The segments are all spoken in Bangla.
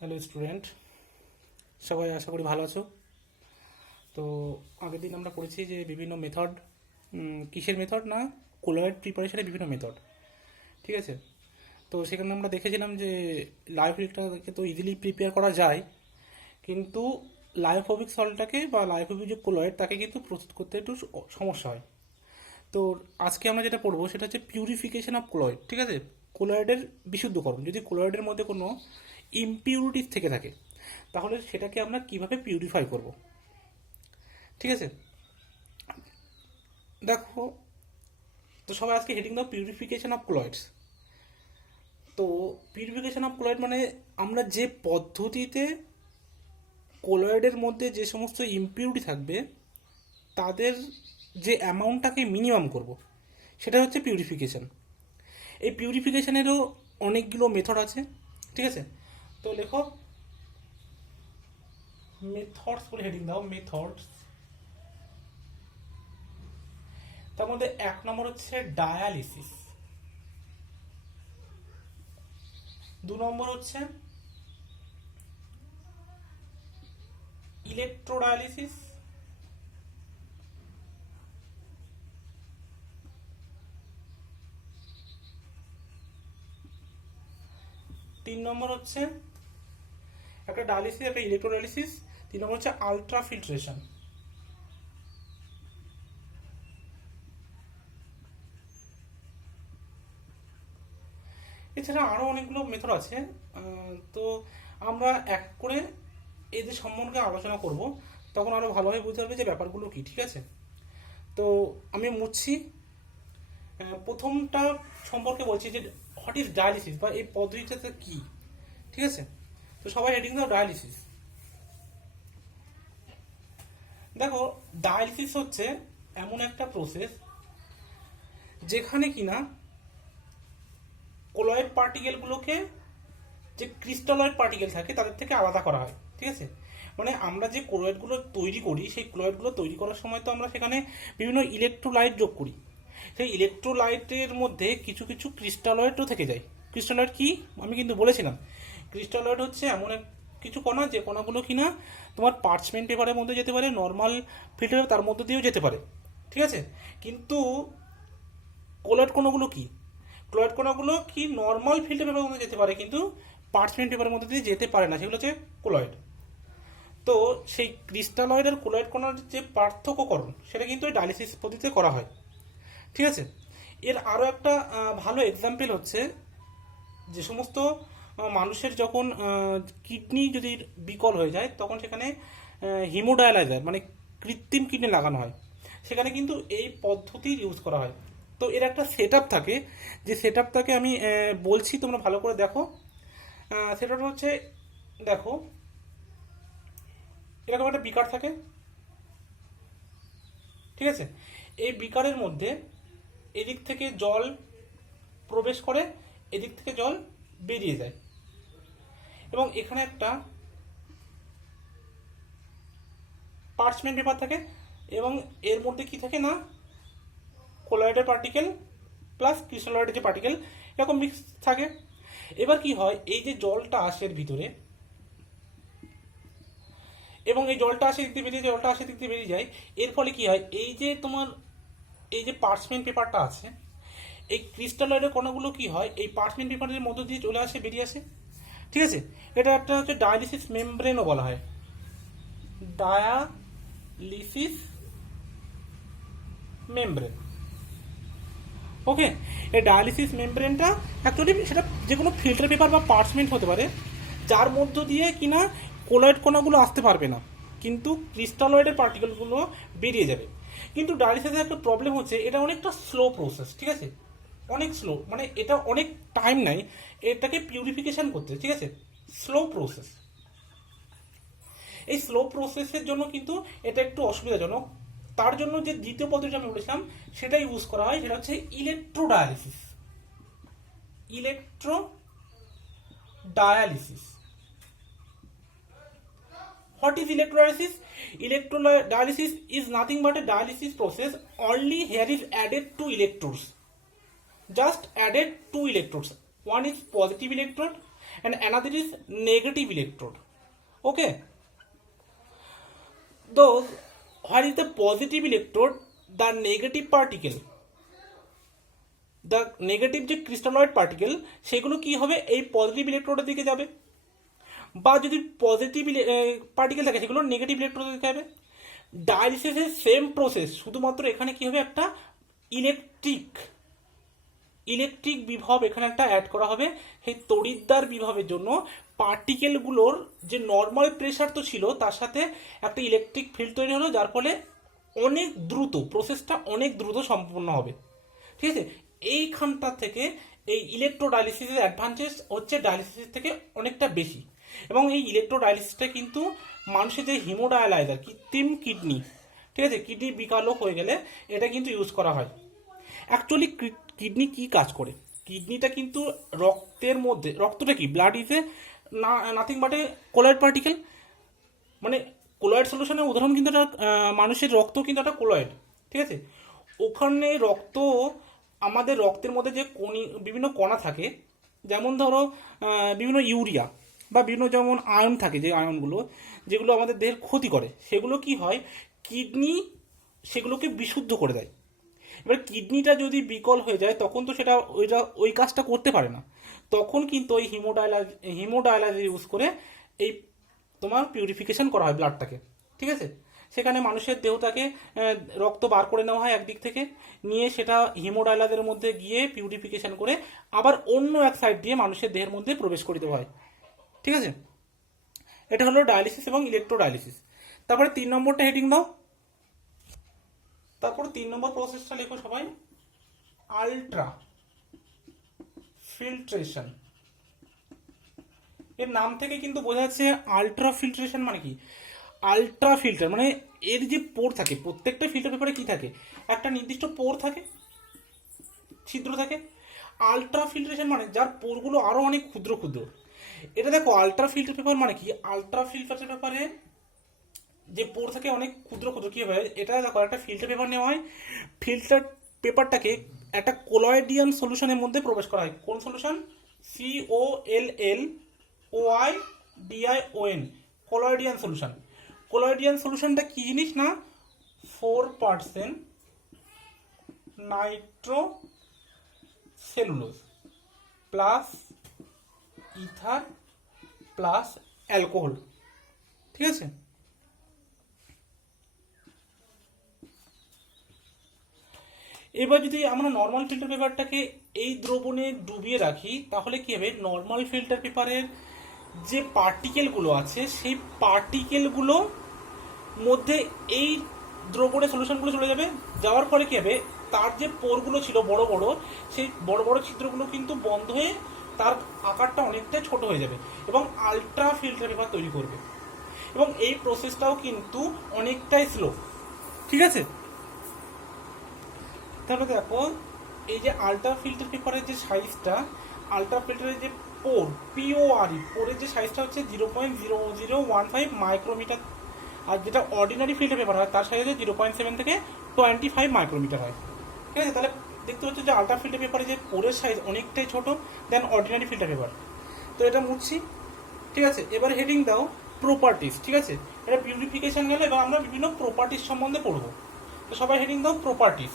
হ্যালো স্টুডেন্ট, সবাই আশা করি ভালো আছো। তো আগের দিন আমরা পড়েছি যে বিভিন্ন মেথড, কিসের মেথড না, কোলয়েড প্রিপারেশনের বিভিন্ন মেথড, ঠিক আছে। তো সেখানে আমরা দেখেছিলাম যে লাইফোবিকটাকে তো ইজিলি প্রিপেয়ার করা যায়, কিন্তু লাইফোবিক সল্টটাকে বা লাইফোবিক যে কোলয়েড তাকে কিন্তু প্রস্তুত করতে একটু সমস্যা হয়। তো আজকে আমরা যেটা পড়বো সেটা হচ্ছে পিউরিফিকেশন অফ কোলয়েড, ঠিক আছে। কোলয়েডের বিশুদ্ধকরণ, যদি কোলয়েডের মধ্যে কোনো ইমপিউরিটিস থেকে থাকে তাহলে সেটাকে আমরা কিভাবে পিউরিফাই করব, ঠিক আছে। দেখো, তো সবাই আজকে হেডিং দাও পিউরিফিকেশন অফ ক্লোয়েডস। তো পিউরিফিকেশন অফ ক্লোয়েড মানে আমরা যে পদ্ধতিতে কোলয়েডের মধ্যে যে সমস্ত ইমপিউরিটি থাকবে তাদের যে অ্যামাউন্টটাকে মিনিমাম করব, সেটা হচ্ছে পিউরিফিকেশন। এই পিউরিফিকেশনেরও অনেকগুলো মেথড আছে, ঠিক আছে। তো লেখো মেথডস বলে হেডিং দাও, মেথডস। তার মধ্যে 1 নম্বর হচ্ছে ডায়ালিসিস, 2 নম্বর হচ্ছে ইলেকট্রোডায়ালিসিস, 3 নম্বর হচ্ছে একটা ডায়ালিসিস, একটা ইলেকট্রোডায়ালিসিস, 3 নম্বর হচ্ছে আলট্রাফিল্ট্রেশন। এছাড়া আরও অনেকগুলো মেথড আছে। তো আমরা এক করে এদের সম্বন্ধে আলোচনা করব, তখন আরও ভালোভাবে বুঝতে পারবে যে ব্যাপারগুলো কি, ঠিক আছে। তো আমি মুছছি। প্রথমটা সম্পর্কে বলছি যে হোয়াট ইজ ডায়ালিসিস, বা এই পদ্ধতিটা কি, ঠিক আছে। তো সবাই হেডিং দাও ডায়ালিসিস। দেখো, ডায়ালিসিস হচ্ছে এমন একটা প্রসেস যেখানে কিনা কোলয়েড পার্টিকেলগুলোকে যে ক্রিস্টালয়েড পার্টিকেল থাকে তাদের থেকে আলাদা করা হয়, ঠিক আছে। মানে আমরা যে ক্লোয়েডগুলো তৈরি করি সেই ক্লোয়েডগুলো তৈরি করার সময় তো আমরা সেখানে বিভিন্ন ইলেকট্রোলাইট যোগ করি। সেই ইলেকট্রোলাইটের মধ্যে কিছু কিছু ক্রিস্টালয়েডও থেকে যায়। ক্রিস্টালয়েড কি আমি কিন্তু বলেছিলাম, ক্রিস্টালয়েড হচ্ছে এমন এক কিছু কণা যে কণাগুলো কিনা তোমার পার্চমেন্ট পেপারের মধ্যে যেতে পারে, নর্মাল ফিল্টার তার মধ্যে দিয়েও যেতে পারে, ঠিক আছে। কিন্তু কোলয়েড কণাগুলো কি, ক্লোয়েড কণাগুলো কি নর্মাল ফিল্টার পেপারের মধ্যে যেতে পারে কিন্তু পার্চমেন্ট পেপারের মধ্যে দিয়ে যেতে পারে না, সেগুলো হচ্ছে কোলয়েড। তো সেই ক্রিস্টালয়েড আর কোলয়েড কণার যে পার্থক্যকরণ সেটা কিন্তু ওই ডায়ালিসিস পদ্ধতিতে করা হয়, ঠিক আছে। এর আরও একটা ভালো এক্সাম্পল হচ্ছে যে সমস্ত মানুষের যখন কিডনি যদি বিকল হয়ে যায় তখন সেখানে হিমোডায়ালাইজার মানে কৃত্রিম কিডনি লাগানো হয়, সেখানে কিন্তু এই পদ্ধতির ইউজ করা হয়। তো এর একটা সেট আপ থাকে, যে সেট আপটাকে আমি বলছি, তোমরা ভালো করে দেখো। সেটা হচ্ছে, দেখো এরকম একটা বিকার থাকে, ঠিক আছে। এই বিকারের মধ্যে এদিক থেকে জল প্রবেশ করে, এদিক থেকে জল বেরিয়ে যায়, এবং এখানে একটা পার্চমেন্ট পেপার থাকে, এবং এর মধ্যে কি থাকে না, কোলয়েডের পার্টিকেল প্লাস ক্রিস্টালয়েডের যে পার্টিকেল এরকম মিক্স থাকে। এবার কি হয়, এই যে জলটা আসে এর ভিতরে, এবং এই জলটা আসে দিক দিয়ে বেরিয়ে যায়, জলটা আসে দিক দিয়ে বেরিয়ে যায়, এর ফলে কি হয়, এই যে তোমার এই যে পার্চমেন্ট পেপারটা আছে, এই ক্রিস্টালয়েডের কণাগুলো কি হয় এই পার্চমেন্ট পেপারের মধ্য দিয়ে চলে আসে, বেরিয়ে আসে, ঠিক আছে। এটা একটা হচ্ছে ডায়ালিসিস মেমব্রেনও বলা হয়, ডায়ালিসিস মেমব্রেন। ওকে, এই ডায়ালিসিস মেমব্রেনটা অ্যাকচুয়ালি সেটা যে কোনো ফিল্টার পেপার বা পার্চমেন্ট হতে পারে যার মধ্য দিয়ে কিনা কোলয়েড কণাগুলো আসতে পারবে না, কিন্তু ক্রিস্টালয়েডের পার্টিকেলগুলো বেরিয়ে যাবে। কিন্তু ডায়ালিসিসের একটা প্রবলেম হচ্ছে এটা অনেকটা স্লো প্রসেস, ঠিক আছে, অনেক স্লো, মানে এটা অনেক টাইম নেয় এটাকে পিউরিফিকেশন করতে, ঠিক আছে, স্লো প্রসেস। এই স্লো প্রসেসের জন্য কিন্তু এটা একটু অসুবিধাজনক। তার জন্য যে দ্বিতীয় পদ্ধতি আমি বলেছিলাম সেটা ইউজ করা হয়, সেটা হচ্ছে ইলেকট্রোডায়ালিসিস। ইলেকট্রোডায়ালিসিস, what is electrolysis? Electrodialysis is nothing but a dialysis process, only here is added two electrodes, just added two electrodes, one is positive electrode and another is negative electrode. Okay, those where is the positive electrode, the negative particle, the negative যে ক্রিস্টালয়েড পার্টিকেল সেগুলো কি হবে এই পজিটিভ ইলেকট্রোডের দিকে যাবে, বা যদি পজিটিভ পার্টিকেল থাকে সেগুলো নেগেটিভ ইলেকট্রোডের দিকে যাবে। ডায়ালিসিসের সেম প্রসেস, শুধুমাত্র এখানে কি হবে একটা ইলেকট্রিক বিভব এখানে একটা অ্যাড করা হবে। সেই তড়িৎদ্বার বিভবের জন্য পার্টিকেলগুলোর যে নর্মাল প্রেশার তো ছিল তার সাথে একটা ইলেকট্রিক ফিল্ড তৈরি হলো, যার ফলে অনেক দ্রুত প্রসেসটা অনেক দ্রুত সম্পূর্ণ হবে। ঠিক আছে, এইখানটা থেকে এই ইলেকট্রোডায়ালিসিসের অ্যাডভান্টেজ হচ্ছে ডায়ালিসিস থেকে অনেকটা বেশি। এবং এই ইলেকট্রোডায়ালিসিসটা কিন্তু মানুষের যে হিমোডায়ালাইজার কৃত্রিম কিডনি, ঠিক আছে, কিডনি বিকল হয়ে গেলে এটা কিন্তু ইউজ করা হয়। অ্যাকচুয়ালি কিডনি কি কাজ করে, কিডনিটা কিন্তু রক্তের মধ্যে, রক্তটা কি, blood is a nothing but A colloid particle, মানে কোলয়েড সলিউশনের উদাহরণ কিন্তু একটা মানুষের রক্ত কিন্তু একটা কোলয়েড। ঠিক আছে, ওখানে রক্ত, আমাদের রক্তের মধ্যে যে বিভিন্ন কণা থাকে, যেমন ধরো বিভিন্ন ইউরিয়া বা বিভিন্ন যেমন আয়ন থাকে, যে আয়নগুলো যেগুলো আমাদের দেহের ক্ষতি করে, সেগুলো কি হয় কিডনি সেগুলোকে বিশুদ্ধ করে দেয়। এবার কিডনিটা যদি বিকল হয়ে যায় তখন তো সেটা ওই কাজটা করতে পারে না, তখন কিন্তু ওই হিমোডায়ালাইজার ইউজ করে এই তোমার পিউরিফিকেশন করা হয় ব্লাডটাকে। ঠিক আছে, সেখানে মানুষের দেহটাকে রক্ত বার করে নেওয়া হয় একদিক থেকে, নিয়ে সেটা হিমোডায়ালাইজারের মধ্যে গিয়ে পিউরিফিকেশন করে আবার অন্য এক সাইড দিয়ে মানুষের দেহের মধ্যে প্রবেশ করে দেওয়া হয়। ঠিক আছে, এটা হলো ডায়ালিসিস এবং ইলেকট্রোডায়ালিসিস। তারপরে 3 নম্বরটা হেডিং দাও। তারপর 3 নম্বর প্রসেসটা লেখো সবাই, আলট্রা ফিল্ট্রেশন। এর নাম থেকে কিন্তু বোঝা যাচ্ছে আলট্রা ফিল্ট্রেশন মানে কি। আলট্রা ফিল্টার মানে এর যে পোর থাকে, প্রত্যেকটা ফিল্টার পেপারে কি থাকে, একটা নির্দিষ্ট পোর থাকে, ছিদ্র থাকে। আলট্রা ফিল্ট্রেশন মানে যার পোরগুলো আরো অনেক ক্ষুদ্র ক্ষুদ্র। এটা দেখো আলট্রা ফিল্টার পেপার মানে কি, আলট্রা ফিল্টার পেপারে যে পোর থাকে অনেক ক্ষুদ্র ক্ষুদ্র, কি হবে এটা দেখো একটা ফিল্টার পেপার নেওয়া হয়, ফিল্টার পেপারটাকে একটা কোলয়েডিয়ান সলিউশনের মধ্যে প্রবেশ করা হয়। কোন সলিউশন, COLLOIDION, কোলয়েডিয়ান সলিউশন। কোলয়েডিয়ান সলিউশনটা কি জিনিস না, 4% Nitro cellulose plus ether plus alcohol. ঠিক আছে, এবার যদি আমরা নর্মাল ফিল্টার পেপারটাকে এই দ্রবণে ডুবিয়ে রাখি তাহলে কি হবে, নর্মাল ফিল্টার পেপারের যে পার্টিকেলগুলো আছে সেই পার্টিকেলগুলো মধ্যে এই দ্রবণের সলিউশনগুলো চলে যাবে, যাওয়ার ফলে কি হবে তার যে পোরগুলো ছিল বড় বড়, সেই বড় বড় ছিদ্রগুলো কিন্তু বন্ধ হয়ে তার আকারটা অনেকটাই ছোট হয়ে যাবে এবং আলট্রা ফিল্টার পেপার তৈরি করবে। এবং এই প্রসেসটাও কিন্তু অনেকটাই স্লো। ঠিক আছে, তাহলে দেখো এই যে আলট্রা ফিল্টার পেপারের যে সাইজটা, আলট্রা ফিল্টারের যে পোর, PORE পোরের যে সাইজটা হচ্ছে 0.0015 মাইক্রোমিটার, আর যেটা অর্ডিনারি ফিল্টার পেপার হয় তার সাইজ হচ্ছে 0.7 থেকে 25 মাইক্রোমিটার হয়। ঠিক আছে, তাহলে দেখতে হচ্ছে যে আলট্রা ফিল্টার পেপারের যে পোরের সাইজ অনেকটাই ছোট দেন অর্ডিনারি ফিল্টার পেপার। তো এটা মুছছি। ঠিক আছে, এবার হেডিং দাও প্রপার্টিস। ঠিক আছে, এটা পিউরিফিকেশন গেল, এবার আমরা বিভিন্ন প্রপার্টিস সম্বন্ধে পড়বো। তো সবাই হেডিং দাও প্রপার্টিস।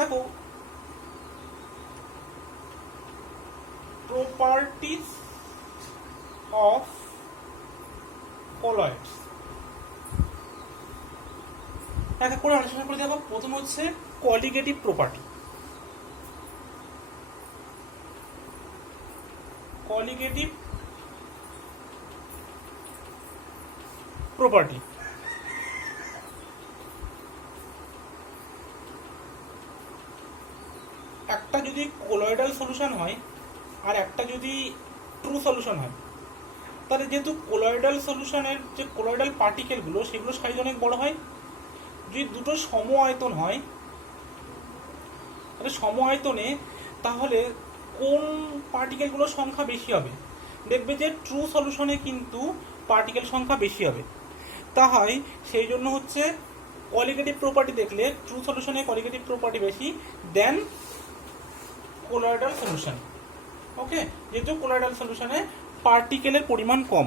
দেখো properties of colloids এক এক করে আলোচনা করে দেখো। প্রথম হচ্ছে কলিগেটিভ প্রপার্টি। কলিগেটিভ প্রপার্টি একটা যদি কোলয়েডাল সলিউশন হয় আর একটা যদি ট্রু সলিউশন হয়, তাহলে যেহেতু কোলয়েডাল সলিউশনের যে কোলয়েডাল পার্টিকেলগুলো সেগুলো সাইজ অনেক বড় হয়। যদি দুটো সম আয়তন হয় তাহলে সম আয়তনে তাহলে কোন পার্টিকেলগুলোর সংখ্যা বেশি হবে, দেখবে যে ট্রু সলিউশনে কিন্তু পার্টিকেল সংখ্যা বেশি হবে। তাই সেই জন্য হচ্ছে কলিগেটিভ প্রপার্টি দেখলে ট্রু সলিউশনে কলিগেটিভ প্রপার্টি বেশি দেন কোলয়েডাল সলিউশন। ওকে, যেহেতু কোলয়েডাল সলিউশনে পার্টিকেলের পরিমাণ কম,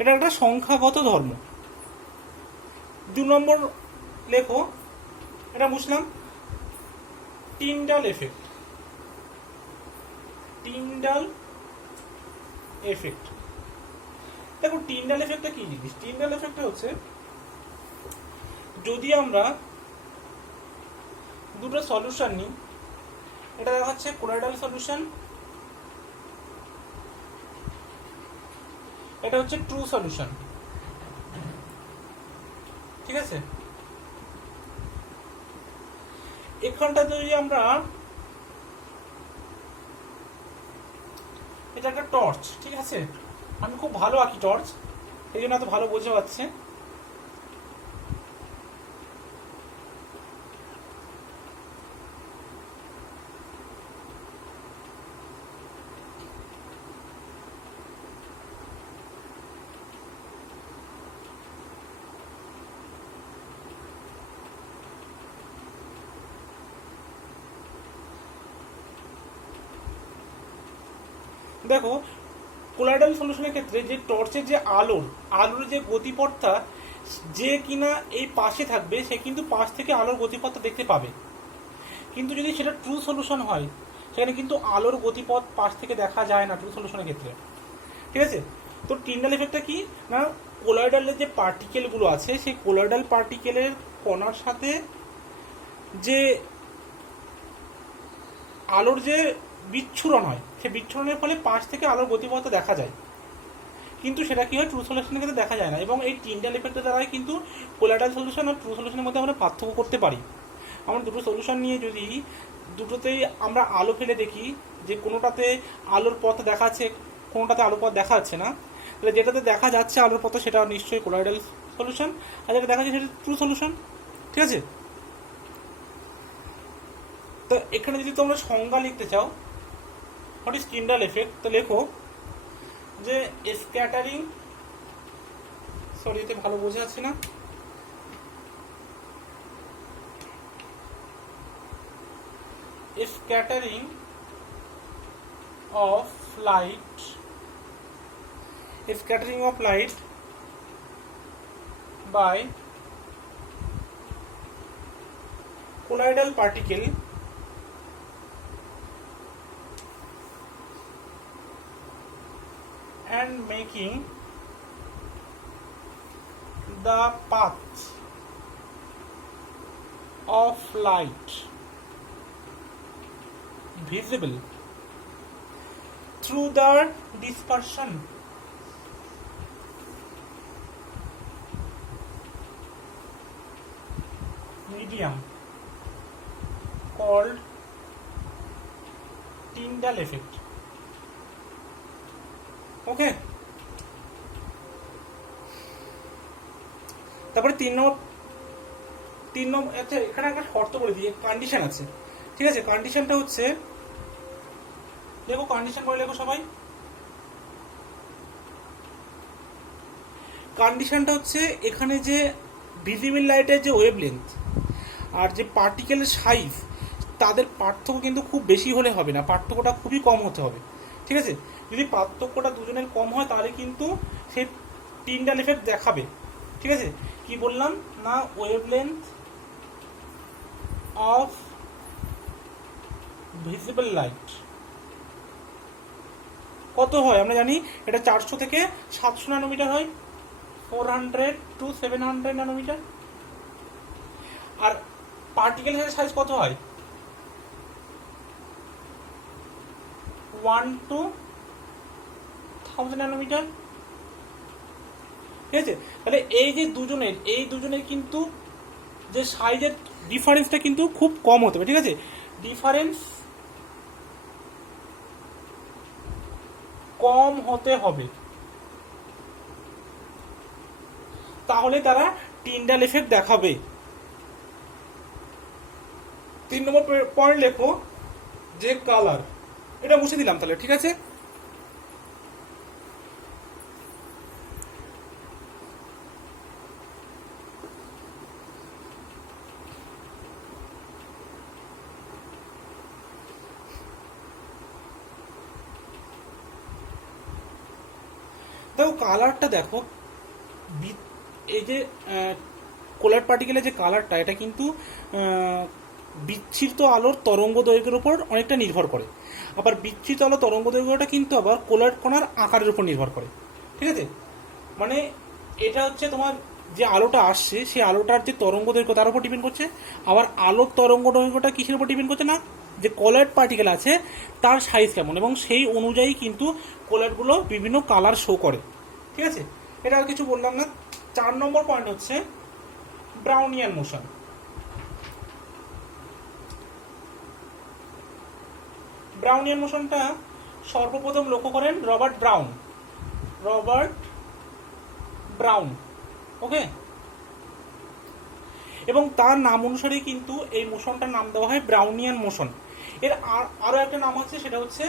এটা একটা সংখ্যাগত ধর্ম। 2 নম্বর লেখো, এটা বুঝলাম টিন্ডাল এফেক্ট। টিন্ডাল এফেক্ট, দেখো টিন্ডাল এফেক্টটা কি জিনিস? টিন্ডাল এফেক্টটা হচ্ছে যদি আমরা দুটো সলিউশন নিই, এটা দেখা যাচ্ছে কোলয়েডাল সলিউশন, এটা হচ্ছে ট্রু সলিউশন, ঠিক আছে? এখানটা যদি আমরা, এটা একটা টর্চ, ঠিক আছে? আমি খুব ভালো আঁকি টর্চ, এই জন্য এত ভালো বোঝা যাচ্ছে। দেখো কোলয়েডাল সলিউশনের ক্ষেত্রে যে টর্চের যে আলোর যে গতিপথটা, যে কিনা এই পাশে থাকবে সে কিন্তু পাশ থেকে আলোর গতিপথটা দেখতে পাবে। কিন্তু যদি সেটা ট্রু সলিউশন হয়, সেখানে কিন্তু আলোর গতিপথ পাশ থেকে দেখা যায় না ট্রু সলিউশনের ক্ষেত্রে, ঠিক আছে? তো টিন্ডাল এফেক্টটা কি না, কোলয়েডালের যে পার্টিকেলগুলো আছে সেই কোলয়েডাল পার্টিকেলের কণার সাথে যে আলোর যে বিচ্ছুরণ হয়, সেই বিচ্ছুরণের ফলে পাশ থেকে আলোর গতিপথ দেখা যায়, কিন্তু সেটা কি হয় ট্রু সলিউশনের ক্ষেত্রে দেখা যায় না। এবং এই টিন্ডাল এফেক্টের দ্বারাই কিন্তু কোলয়েডাল সলিউশন আর ট্রু সলিউশনের মধ্যে আমরা পার্থক্য করতে পারি। আমরা দুটো সলিউশন নিয়ে যদি দুটোতেই আমরা আলো ফেলে দেখি যে কোনোটাতে আলোর পথ দেখাচ্ছে, কোনোটাতে আলোর পথ দেখা যাচ্ছে না, তাহলে যেটাতে দেখা যাচ্ছে আলোর পথ সেটা নিশ্চয়ই কোলয়েডাল সলিউশন, আর যেটা দেখা যাচ্ছে সেটা ট্রু সলিউশন, ঠিক আছে? তো এখানে যদি তোমরা সংজ্ঞা লিখতে চাও হোয়াট ইজ টিন্ডাল এফেক্ট, তো লেখো যে স্ক্যাটারিং, সরি এতে ভালো বোঝা যাচ্ছে না, scattering of light by colloidal particle and making the path of light visible through the dispersion medium called Tyndall effect. ওকে, তারপরে 3 নম্বর আচ্ছা এখানে একটা শর্ত বলে দিই, কন্ডিশন আছে, ঠিক আছে? কন্ডিশনটা হচ্ছে, দেখো কন্ডিশন করে লেখো সবাই। কন্ডিশনটা হচ্ছে এখানে যে ভিজিবল লাইটের যে ওয়েভলেন্থ আর যে পার্টিকেলের সাইজ, তাদের পার্থক্য কিন্তু খুব বেশি হলে হবে না, পার্থক্যটা খুবই কম হতে হবে, ঠিক আছে? যদি পার্থক্যটা দুজনের কম হয় তাহলে কিন্তু সেই টিন্ডাল এফেক্ট দেখাবে, ঠিক আছে? কি বললাম না, ওয়েভলেন্থ অফ ভিজিবল লাইট কত হয় আমরা জানি, এটা 400 থেকে 700 ন্যানোমিটার হয়, 400 to 700 ন্যানোমিটার। আর পার্টিকেলের সাইজ কত হয়, 1 to 1000 ন্যানোমিটার, ঠিক আছে? তাহলে এই যে দুজনের কিন্তু যে সাইজের ডিফারেন্সটা কিন্তু খুব কম হতে হবে, ঠিক আছে? ডিফারেন্স কম হতে হবে, তাহলে তারা টিন্ডাল এফেক্ট দেখাবে। 3 নম্বর পয়েন্ট লেখো যে কালার, এটা মুছে দিলাম তাহলে, ঠিক আছে? দেখো কালারটা দেখো, এই যে কোলার পার্টিকেলের যে কালারটা, এটা কিন্তু বিচ্ছিন্ন আলোর তরঙ্গ দৈর্ঘ্যের উপর অনেকটা নির্ভর করে। আবার বিচ্ছিন্ন আলো তরঙ্গ দৈর্ঘ্যটা কিন্তু আবার কোলার কণার আকারের উপর নির্ভর করে, ঠিক আছে। মানে এটা হচ্ছে তোমার যে আলোটা আসছে সেই আলোটার যে তরঙ্গ দৈর্ঘ্য তার উপর ডিপেন্ড করছে, আবার আলোর তরঙ্গ দৈর্ঘ্যটা কিসের উপর ডিপেন্ড করছে না, যে কলয়েড পার্টিকেল আছে তার সাইজ কেমন, এবং সেই অনুযায়ী কিন্তু কলয়েডগুলো বিভিন্ন কালার শো করে, ঠিক আছে। এটা আর কিছু বললাম না। 4 নম্বর পয়েন্ট হচ্ছে ব্রাউনিয়ান মোশন। ব্রাউনিয়ান মোশনটা সর্বপ্রথম লক্ষ্য করেন রবার্ট ব্রাউন, ওকে। এবং তার নাম অনুসারে কিন্তু এই মোশনটার নাম দেওয়া হয় ব্রাউনিয়ান মোশন। এর আরো একটা নাম আছে, সেটা হচ্ছে